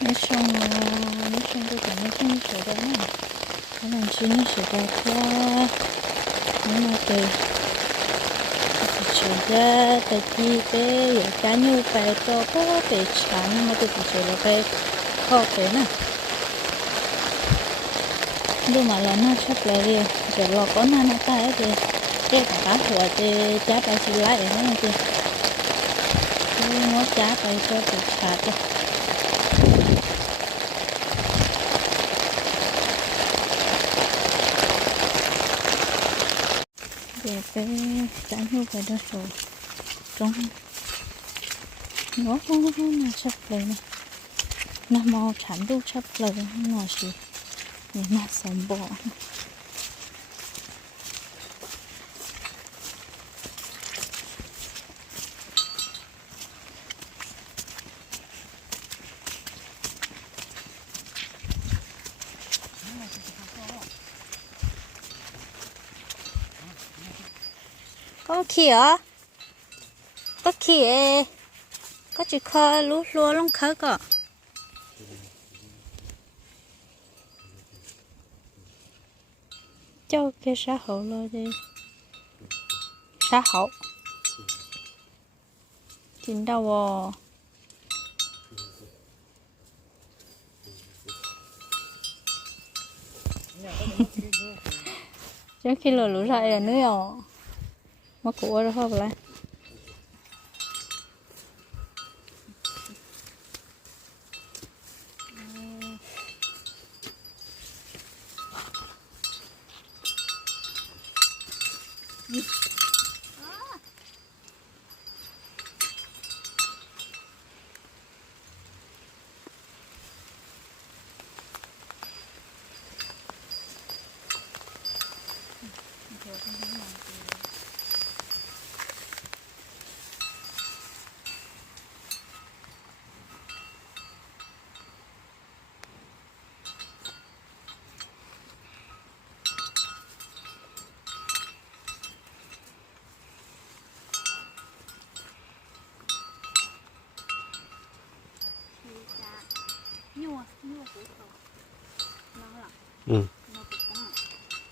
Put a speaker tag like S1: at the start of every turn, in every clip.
S1: nó xong nó tôi cảm thấy không làm chi nó sửa nó mà ra giờ cá phải cho là phải cái lúc mà nó sắp lại đi giờ lo có nó nó ấy thì cái cả cá của thì chả phải xin lại ở nó thì nó chả phải cho phải chả cái cá nhu về đó rồi trong nó không có mà sắp lời nè nó mò chán đu sắp lời nó gì để mà sống bỏ kia có kia có chỉ kho lú lúa, lông khớ cọ cho cái xã hội lo đi. Xã hậu. Chín đâu à trước khi lừa lũ lại là nữa rồi mà cụ rồi không lại nhua nhua của cậu nó là Ừ. nó bị tăng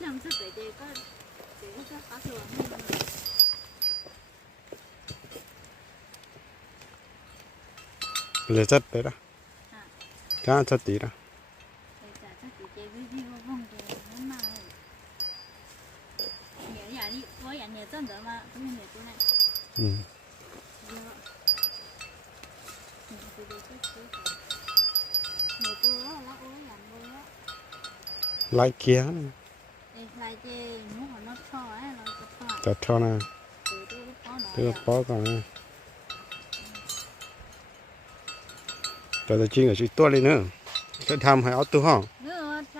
S1: làm sao để để có để có phát luồng lấy rất đấy đó. Cá rất tí đó để trả cho chị chị video vòng để nó mà nhớ nhà đi có nhà nhớ chân đó mà không nhớ chỗ này ừ. nhớ nhớ từ lại kia lại muốn nó cho ấy nó cho cho nè từ từ tức là bó còn nè. Cho tôi chuyên ở chỉ tua lên nữa. Cái tham hay áo tu hông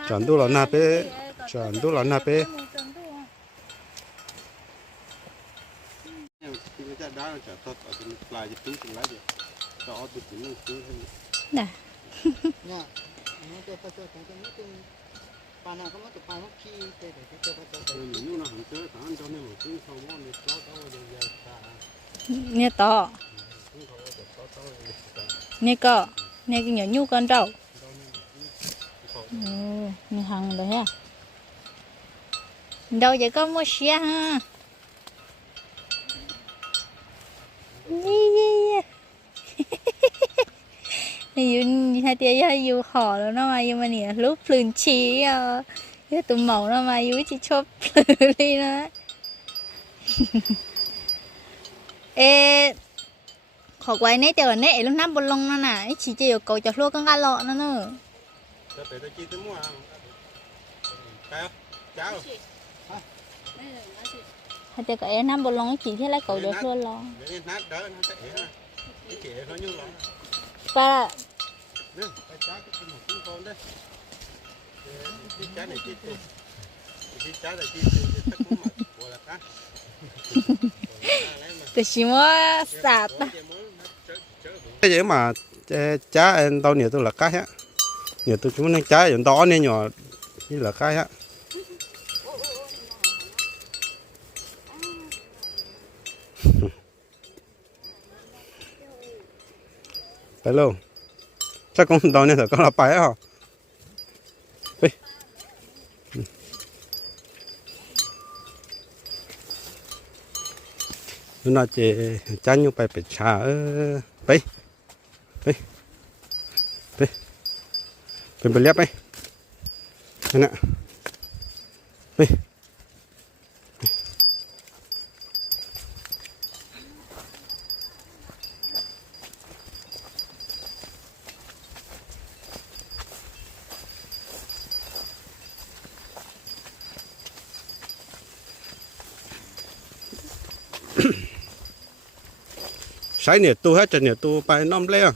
S1: Chọn tu là nạp ấy, chọn tu là nạp nè nào mất cái cho cho nghe to. Nghe co, nghe cái nhỏ nhu con đâu ừ, hằng ha. Đâu vậy có mua xe ha? Yêu hai tia ya yêu họ rồi nó mà yêu mà nè lúc lươn chi à cái tụi màu nó mà yêu chỉ chốt đi nó ê họ quay nấy tiểu nè lúc năm bồn lông nó nè chỉ chiều cầu cho lúa con gà lọ nó nữa Cho tới tới chi tới mua hàng. Cái không? Cháo không? hay tiểu cái năm bồn lông chỉ thế là cầu cho lúa lo Để nát đỡ nó sẽ ha. Cái chị nó như lắm. và Nè, cái trái cái một con con đấy. Cái trái này chi tu. Cái trái này chi tu cái tất cũng mà của là cá. từ chỉ mua sạt cái gì mà trái chá em tao nhiều tôi là cá á nhiều tôi chúng nó trái dùng to nên nhỏ như là cá á phải luôn chắc con đầu này có là bài hả? Đi nó nói chị nhau bài bài trà bài bài bài bài bài lép bài nè. ใช้เนี่ยตัวฮะจะเนี่ยตัวไปน้อมเลี้ย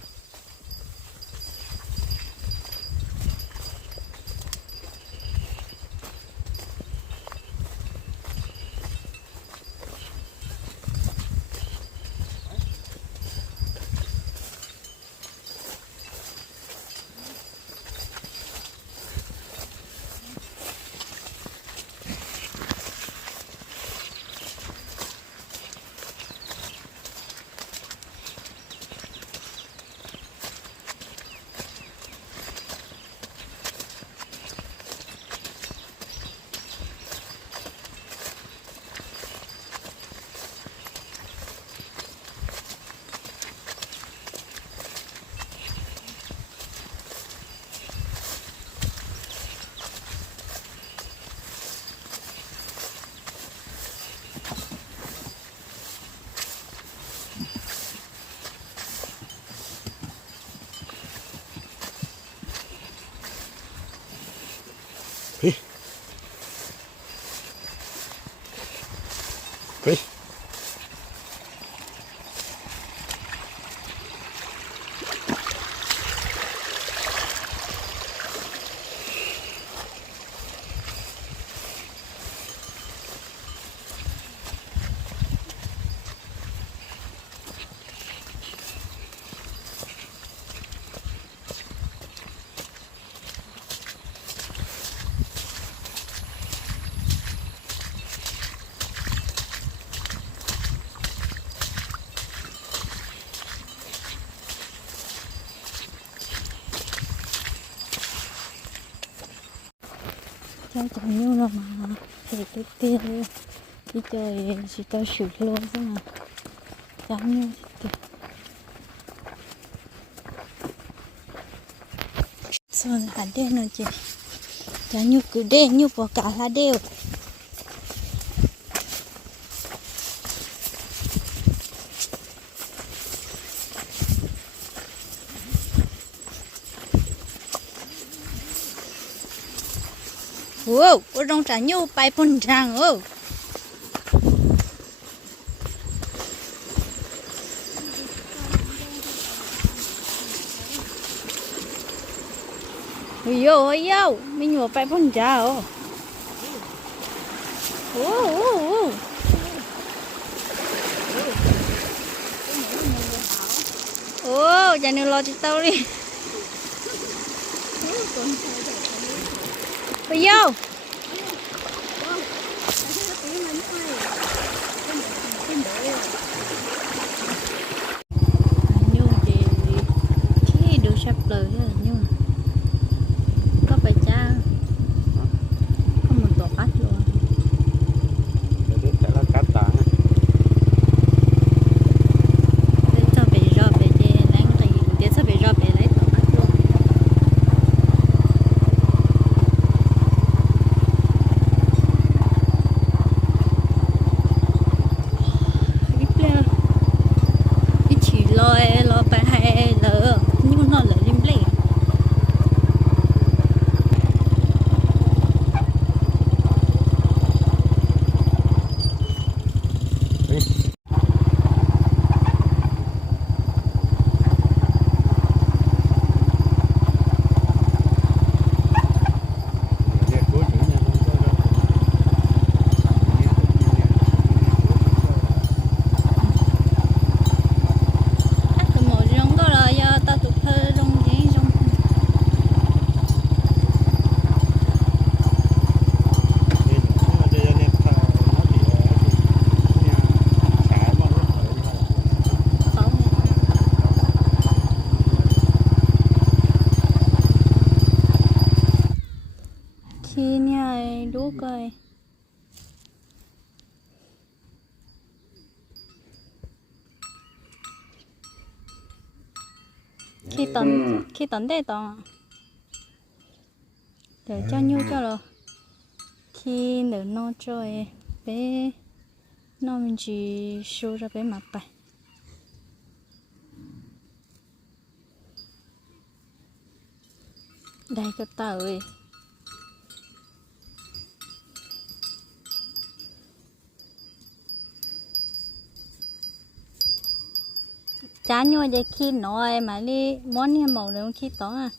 S1: 저녁으로 막 그때를 이제 진짜 슐로서 양념 시 켜. 손안 되는 지. 저녁 그대 뉴 보까 하대 요. Chơi chỉ tôi sửa luôn chứ mà dám nhiêu thì sao hẳn đen rồi chị chả nhiêu cứ đen nhiêu bỏ cả là đều Wow, có trong trả nhiêu bay phun tràng ơ. Ôi yo, ôi yo, mình ngồi bay phun trà ơ. Ô, ô, ô. Ô, chả nên lo cho tao đi. But yo, khi tận khi tận đây tỏ để cho nhu cho rồi. Khi nửa nó chơi bé nó mình chỉ show ra bé mặt bài. Đây cái tàu ơi chả nhua vậy khi nói mà đi món như màu được khi tỏ à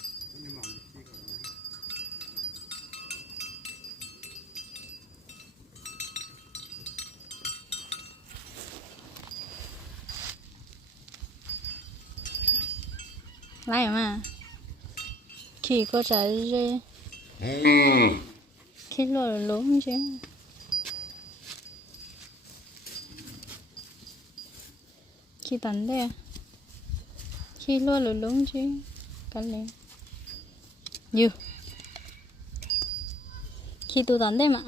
S1: lại mà khi có trái gì khi lo là lốm chứ khi tấn đây khi lo là lốm chứ cái này nhiều khi tôi tấn đây mà.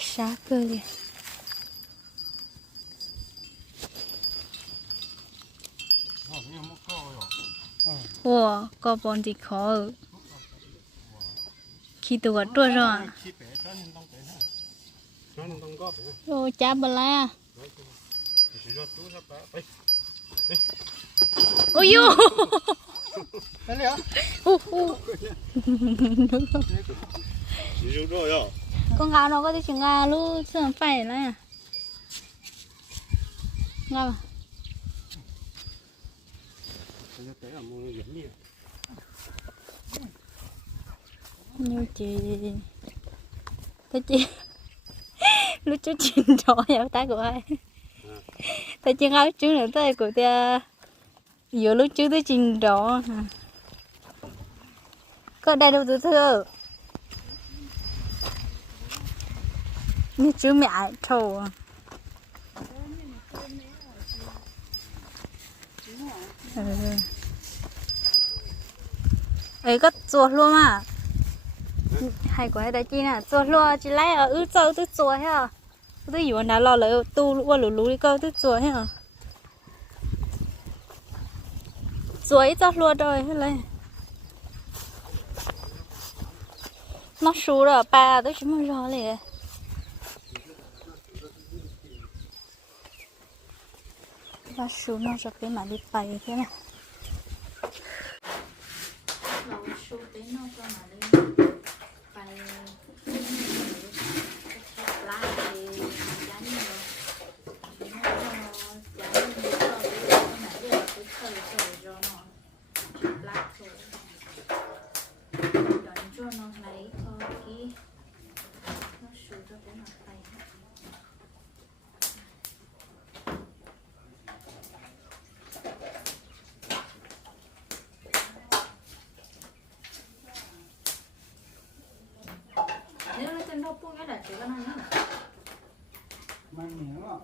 S1: Xa cơ liền có. Ủa, có bọn gì khó khi tôi có trôi rồi. Ô, chá bà lá à? Chỉ cho chú sắp bá. Ê,
S2: Ôi dô! cái này á Ú, ú.
S1: chỉ cho rồi à. Con gà nó có thể chừng gà luôn, chứ phải là à? Ngà bà. Cho té là mua dẫn đi. Như chị... Tôi chị... Lúc chú chín rõ nhau ta của ai? Ta chưa ngáo chú nữa tới của ta, vừa lúc chú tới chín rõ Có đây đâu tôi thưa Như chú mẹ trâu à. Ừ. ấy có chuột luôn mà hay quá, đấy chị nè cho lo chị lấy ở ứ châu tôi chuột ha tôi hiểu là lo lấy tu qua lũ lũ đi câu tôi chuột ha chuột ấy cho lo rồi hết lấy. Nó sú rồi, ba tôi chỉ muốn lo liền. Nó sú nó sẽ cái mà đi bay thế này nó sú tới nó cho mà đi bay lá thì giá nhiều nó giá nhiều so với cái này là cái thời rồi cho nó lá thôi đợi cho nó lấy thôi cái nó sú cho cái mặt bay nếu nó trên đâu buông cái là chỉ có nó nữa mang miếng á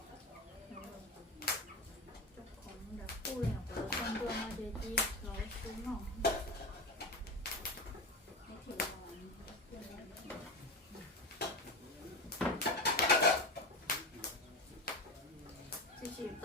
S1: cũng đã buông là của con đưa nó để đi rồi xuống nó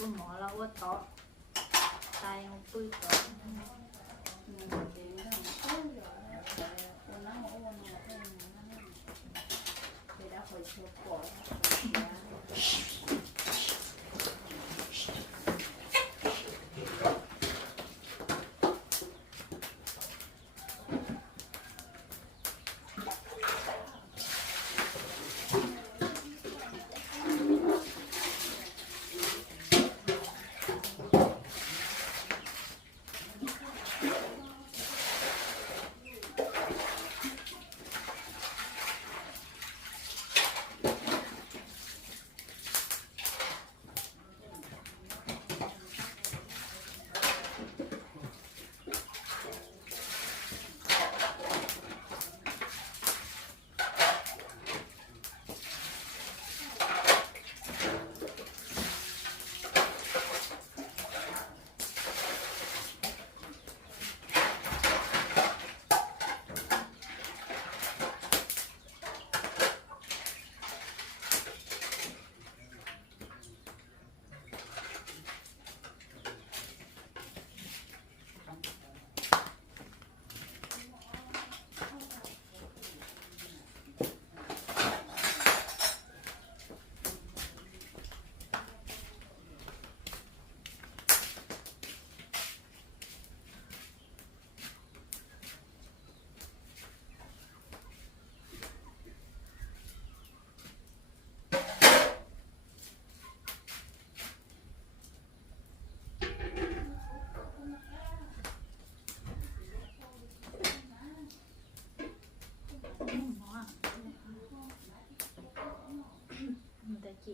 S1: กูหมอเราอ้วเตาะตายงปื้ดเตาะเดี๋ยวขอเช็คก่อน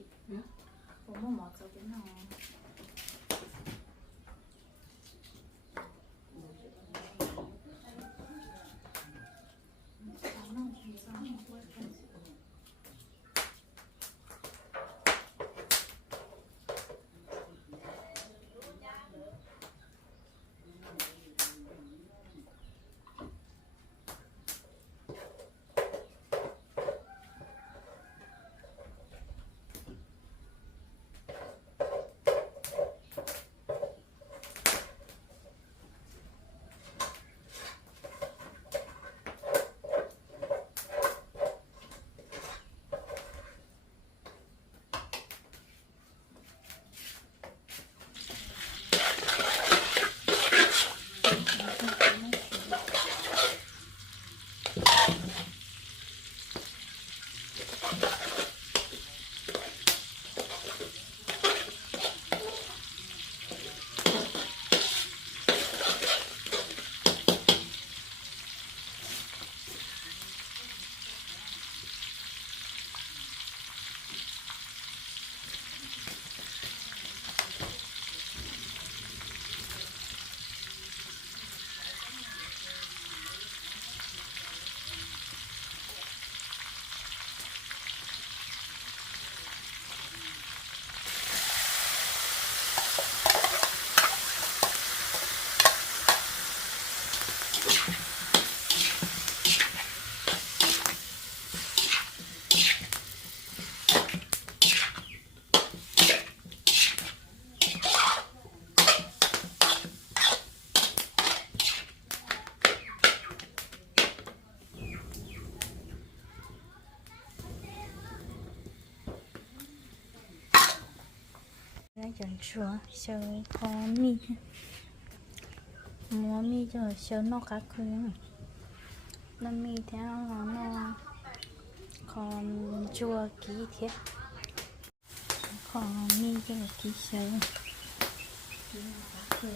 S1: き。うん？もも厚揚げ chúa sơ có mi mua mi cho sơ nó cá khơi nó mi theo nó nó còn chua ký thế còn mi cho là ký sơ ký nó cá khơi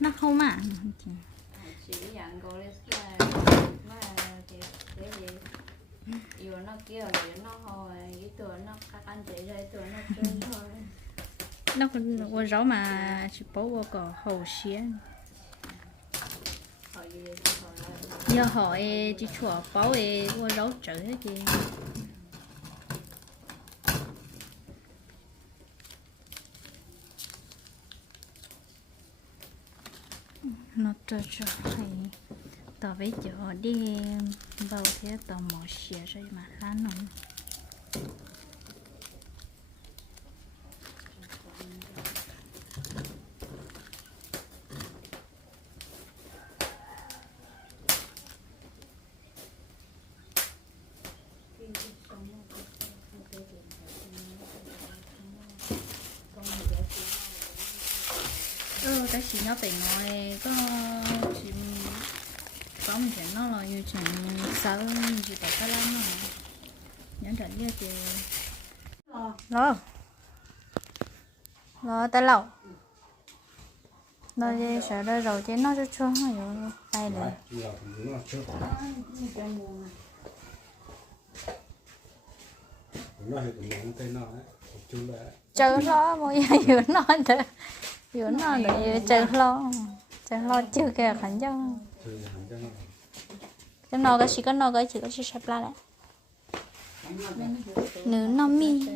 S1: là mà thì cái gì yêu nó kia rồi nó hồi cái tuổi nó các anh chị đây tuổi nó chung thôi nó còn có rõ mà chỉ bảo qua có hậu xiên nhờ họ e, thì chỉ chùa bảo ấy qua rau chữ hết gì nó cho cho hay. Tao với chỗ đi, bao thế tao mò xìa rồi mà khá nó cái gì nó tỉnh nói có chỉ có một chuyện nó là như chuyện sợ gì tại cái lắm mà nhớ trận kia thì lo. Lo tay lẩu
S2: nó đi sợ
S1: đây rồi chứ nó cho chua nó rồi tay này nó hay cũng muốn tay nó lo được vừa non được chờ lo chờ lo chưa kìa khẩn cho chơi hẳn cho nó cho nó cái chỉ có chỉ sắp la đấy. Nữ nó mi.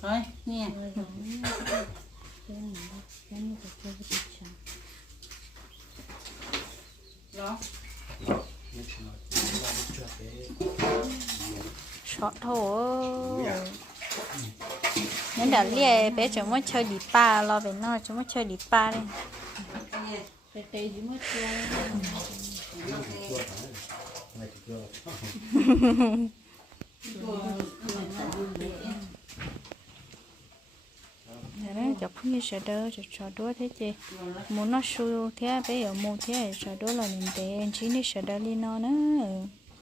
S1: Thôi, nghe. Đó. sợ thôi nên đã lia bé chúng mới chơi đi ba lo về nó chúng mới chơi đi ba đi tê tê gì mất cho đấy, chọc như sợ đỡ, chọc sợ đua thế chị muốn nó xui thế bé ở mua thế sợ đỡ là mình để chỉ đi sợ đỡ đi nó nữa.